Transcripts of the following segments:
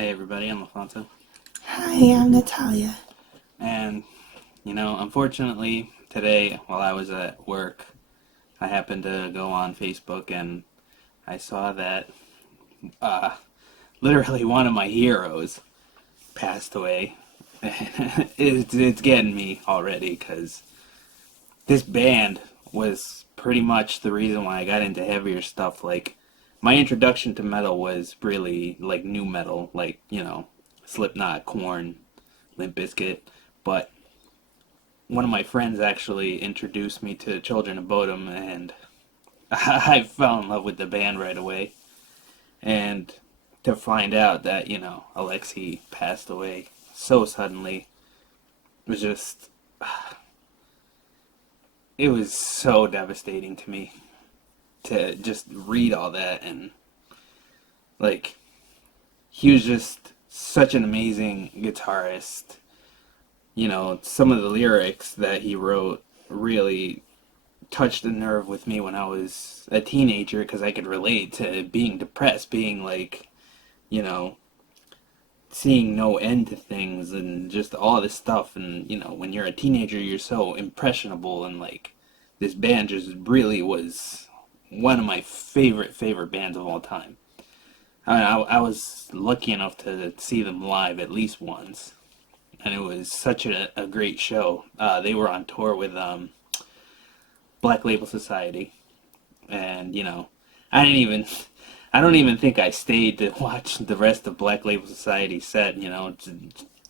Hey everybody, I'm Alfonso. Hi, I'm Natalia. And, unfortunately, today while I was at work, I happened to go on Facebook and I saw that uh, literally one of my heroes passed away. It's getting me already because this band was pretty much the reason why I got into heavier stuff. Like, my introduction to metal was really like new metal, like, Slipknot, Korn, Limp Bizkit. But one of my friends actually introduced me to Children of Bodom, and I fell in love with the band right away. And to find out that, Alexi passed away so suddenly was just, it was so devastating to me to just read all that. And, like, he was just such an amazing guitarist. Some of the lyrics that he wrote really touched a nerve with me when I was a teenager because I could relate to being depressed, being like, you know, seeing no end to things and just all this stuff. And, when you're a teenager, you're so impressionable. And, like, this band just really was one of my favorite bands of all time. I was lucky enough to see them live at least once. And it was such a great show. They were on tour with Black Label Society, and I didn't even, I don't even think I stayed to watch the rest of Black Label Society's set.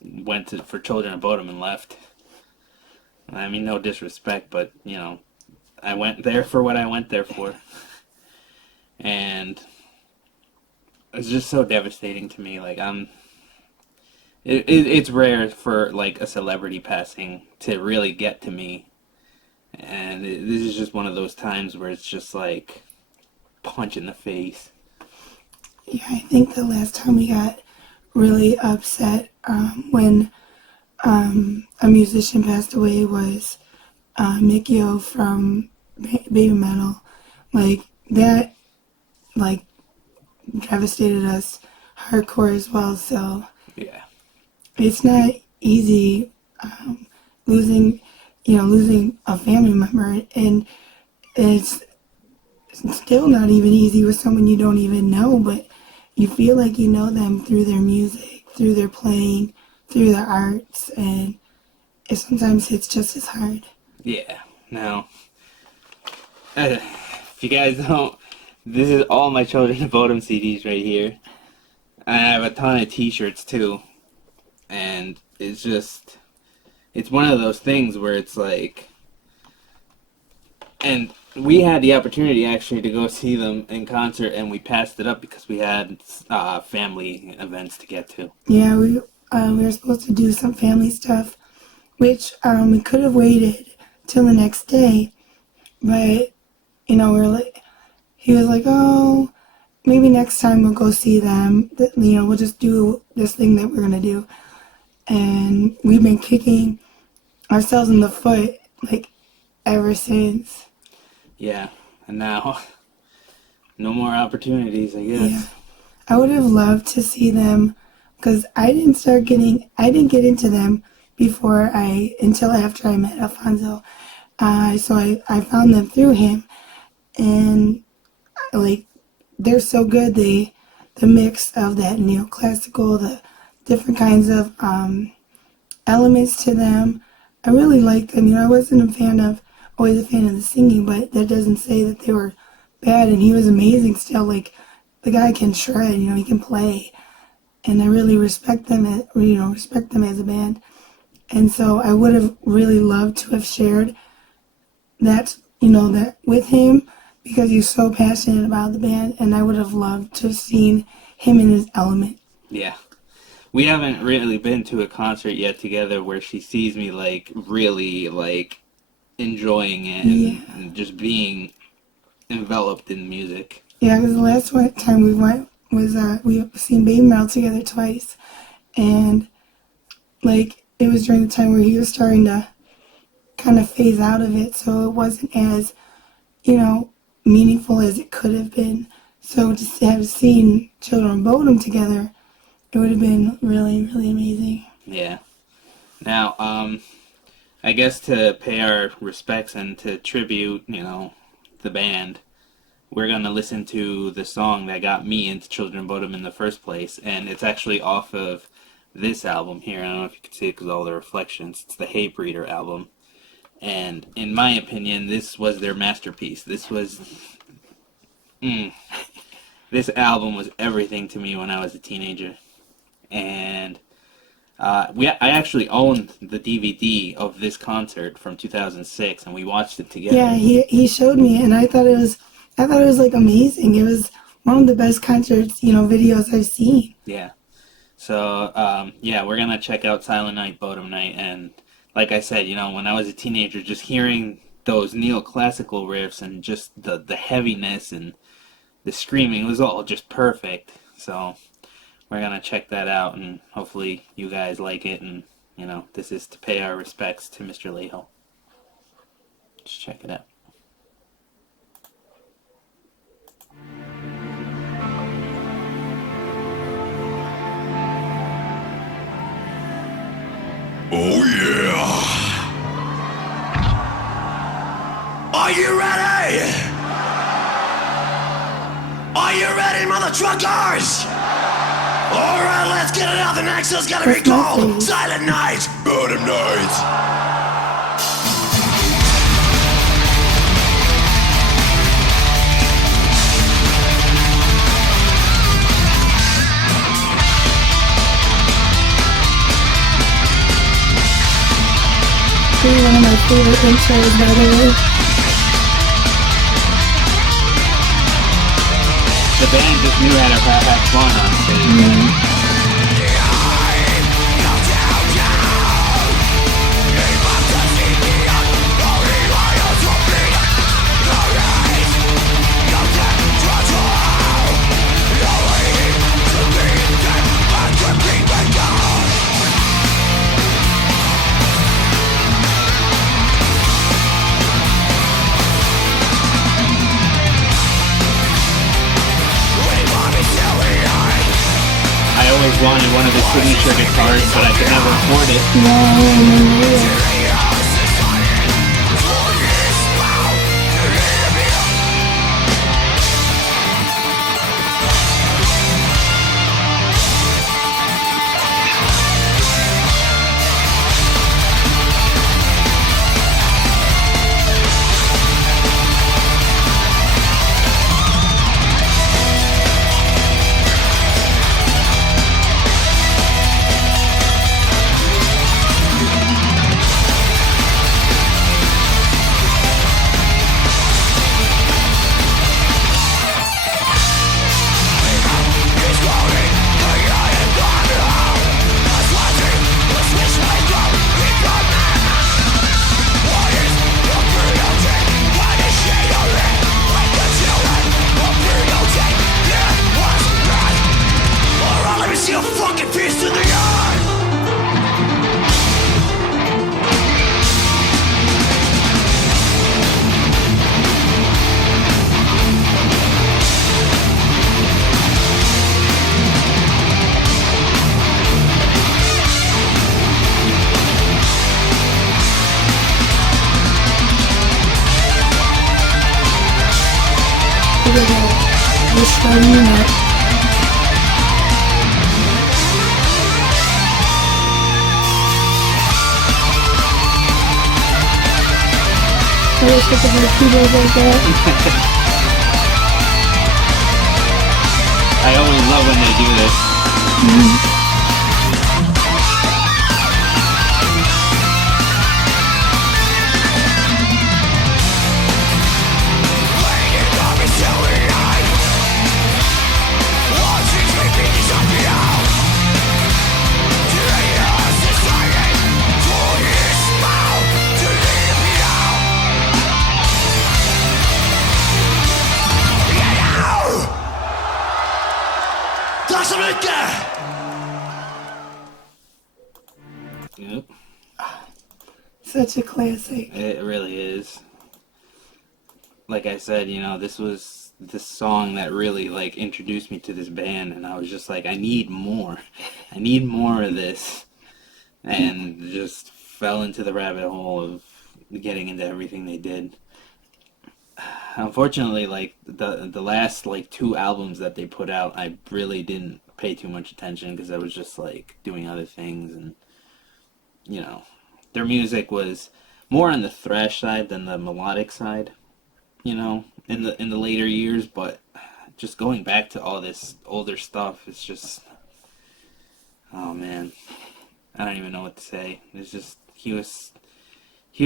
Went to for Children of Bodom and left. I mean, no disrespect, but I went there for what I went there for, and it's just so devastating to me. Like it's rare for like a celebrity passing to really get to me, and this is just one of those times where it's just like punch in the face. Yeah, I think the last time we got really upset when a musician passed away was Mikio from Baby Metal. Like, that, like, devastated us hardcore as well, so Yeah. it's not easy losing, losing a family member, and it's still not even easy with someone you don't even know, but you feel like you know them through their music, through their playing, through their arts, and it sometimes hits just as hard. Yeah. Now, if you guys don't, this is all my Children of Bodom CDs right here. I have a ton of T-shirts too, and it's one of those things where it's like, and we had the opportunity actually to go see them in concert, and we passed it up because we had family events to get to. Yeah, we were supposed to do some family stuff, which we could have waited till the next day, but we were like, he was like, oh, maybe next time we'll go see them. We'll just do this thing that we're gonna do, and we've been kicking ourselves in the foot like ever since. Yeah, and now no more opportunities, I Yeah, guess. I would have loved to see them because I didn't get into them until after I met Alfonso. So I found them through him, and like they're so good. The mix of that neoclassical, the different kinds of elements to them. I really liked them. I wasn't always a fan of the singing, but that doesn't say that they were bad. And he was amazing still. Like, the guy can shred. He can play, and I really respect them. Respect them as a band. And so I would have really loved to have shared that with him because he's so passionate about the band, and I would have loved to have seen him in his element. Yeah. We haven't really been to a concert yet together where she sees me like really like enjoying it Yeah. and just being enveloped in music. Yeah, because the last time we went was we've seen Baby Metal together twice, and like it was during the time where he was starting to kind of phase out of it, so it wasn't as meaningful as it could have been. So to have seen Children of Bodom together it would have been really, really amazing. Yeah. Now, I guess to pay our respects and to tribute, the band, we're going to listen to the song that got me into Children of Bodom in the first place, and it's actually off of this album here. I don't know if you can see it because of all the reflections. It's the Hey Breeder album. And in my opinion, this was their masterpiece. This album was everything to me when I was a teenager. And I actually owned the DVD of this concert from 2006, and we watched it together. Yeah, he showed me, and I thought it was like amazing. It was one of the best concerts, videos I've seen. Yeah. So, we're going to check out Silent Night, Bodom Night, and like I said, when I was a teenager, just hearing those neoclassical riffs and just the heaviness and the screaming, it was all just perfect. So, we're going to check that out, and hopefully you guys like it, and, this is to pay our respects to Mr. Laiho. Just check it out. Oh yeah! Are you ready? Are you ready, mother truckers? Alright, let's get it out. The next one's gonna be called Silent Night, Bodom Night. One of my favorite intros, by the way. The band just knew how to have fun on stage. Mm-hmm. I always wanted one of his signature guitars, but I could never afford it. Yeah. I wish I could have keyboards like that. I always love when they do this. Mm-hmm. Yep. Such a classic. It really is. Like I said, this was the song that really like introduced me to this band, and I was just like, I need more. I need more of this. And just fell into the rabbit hole of getting into everything they did. Unfortunately, like the last like 2 albums that they put out, I really didn't pay too much attention because I was just like doing other things, and you know, their music was more on the thrash side than the melodic side, you know, in the later years. But just going back to all this older stuff, it's just, oh man, I don't even know what to say. It's just he was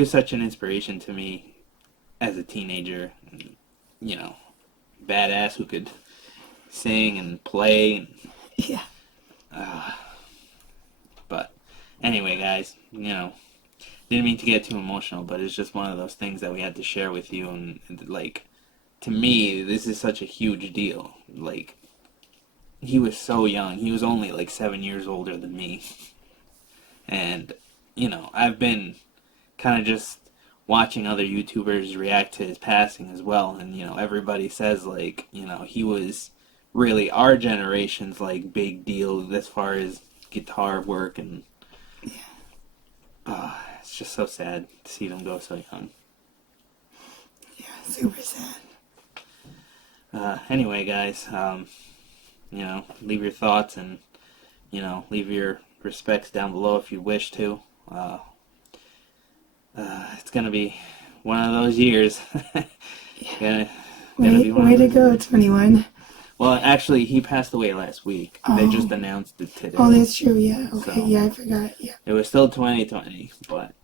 such an inspiration to me as a teenager, you know, badass who could sing and play. And, Yeah. but anyway, guys, you know, didn't mean to get too emotional, but it's just one of those things that we had to share with you. And like, to me, this is such a huge deal. Like, he was so young. He was only like 7 years older than me. And, you know, I've been kind of just watching other YouTubers react to his passing as well, and you know, everybody says like, you know, he was really our generation's like big deal as far as guitar work, and it's just so sad to see them go so young. Yeah, super sad. Anyway, guys, you know, leave your thoughts and, you know, leave your respects down below if you wish to. It's gonna be one of those years. Yeah. Way to go, 21. Well, actually, he passed away last week. Oh. They just announced it today. Oh, that's true, yeah. Okay, So, yeah, I forgot, yeah. it was still 2020, but...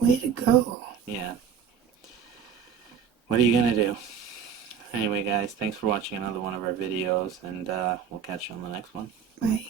Way to go. Yeah. What are you gonna do? Anyway, guys, thanks for watching another one of our videos, and we'll catch you on the next one. Bye.